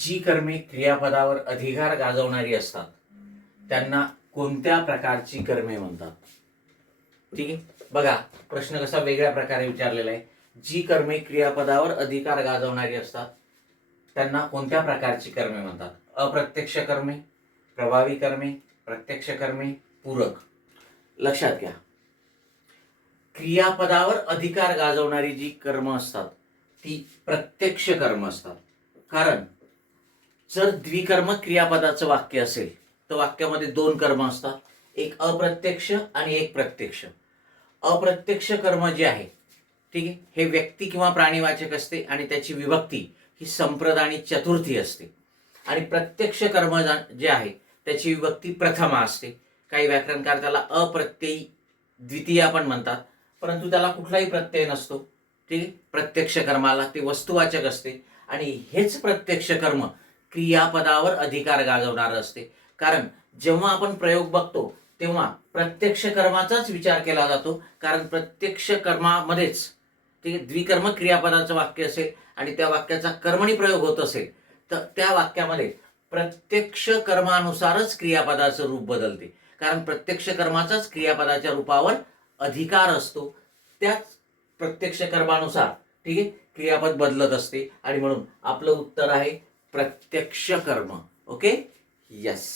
जी कर्मे क्रियापदावर अधिकार गाजवणारी असतात त्यांना कोणत्या प्रकारची कर्मे म्हणतात? ठीक आहे, बघा प्रश्न कसा वेगळ्या प्रकारे विचारलेला आहे. जी कर्मे क्रियापदावर अधिकार गाजवणारी असतात त्यांना कोणत्या प्रकारची कर्मे म्हणतात? अप्रत्यक्ष कर्मे, प्रभावी कर्मे, प्रत्यक्ष कर्मे, पूरक. लक्षात घ्या, क्रियापदावर अधिकार गाजवणारी जी कर्म असतात ती प्रत्यक्ष कर्म असतात. कारण जर द्विकर्म क्रियापदाचं वाक्य असेल तर वाक्यामध्ये दोन कर्म असतात, एक अप्रत्यक्ष आणि एक प्रत्यक्ष. अप्रत्यक्ष कर्म जे आहे, ठीक आहे, हे व्यक्ती किंवा प्राणीवाचक असते आणि त्याची विभक्ती ही संप्रद आणि चतुर्थी असते. आणि प्रत्यक्ष कर्म जे आहे त्याची विभक्ती प्रथमा असते. काही व्याकरणकार त्याला अप्रत्ययी द्वितीया पण म्हणतात, परंतु त्याला कुठलाही प्रत्यय नसतो. ठीक आहे, प्रत्यक्ष कर्माला ते वस्तुवाचक असते आणि हेच प्रत्यक्ष कर्म क्रियापदावर अधिकार गाजवणार असते. कारण जेव्हा आपण प्रयोग बघतो तेव्हा प्रत्यक्ष कर्माचाच विचार केला जातो. कारण प्रत्यक्ष कर्मामध्येच ठीक आहे द्विकर्म क्रियापदाचं वाक्य असेल आणि त्या वाक्याचा कर्मणी प्रयोग होत असेल तर त्या वाक्यामध्ये प्रत्यक्ष कर्मानुसारच क्रियापदाचं रूप बदलते. कारण प्रत्यक्ष कर्माचाच क्रियापदाच्या रूपावर अधिकार असतो. त्याच प्रत्यक्ष कर्मानुसार ठीक आहे क्रियापद बदलत असते आणि म्हणून आपलं उत्तर आहे प्रत्यक्ष कर्म. Okay, yes.